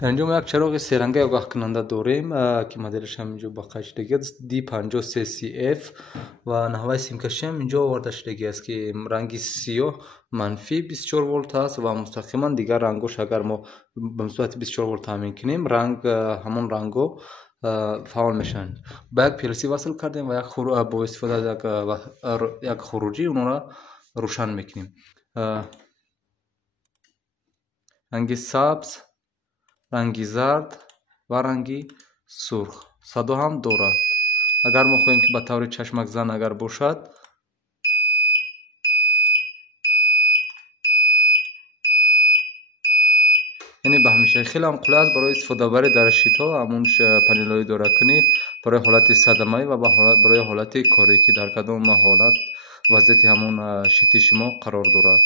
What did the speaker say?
дар инҷо мо як чароғи серанга огаҳкунанда дорем ки моделаш ҳам инҷо ба қайд шудагист D53CF ва наҳваи симкашиам инҷо оварда шудагӣ аст ки ранги сиёҳ манфӣ 24 волт аст ва мустақиман дигар рангош агар мо ба мусбати 24 волт таъмин кунем ҳамон ранго фаъол мешаванд. Ба як PLC васл кардем ва бо истифода аз як хуруҷӣ онро рӯшан мекунем. ранги сабз, ранги зард ва ранги сурх. Садо ҳам дорад. Агар мо хоҳем ки ба таври чашмакзан агар бошад, яъне ба ҳамешагӣ хеле ҳам қулай аст барои истифодабари дар шитҳо, ҳамон панелҳои идоракунӣ барои ҳолати садамавӣ ва барои ҳолати корӣ ки дар кадом ҳолат вазъияти ҳамон шити шумо қарор дорад.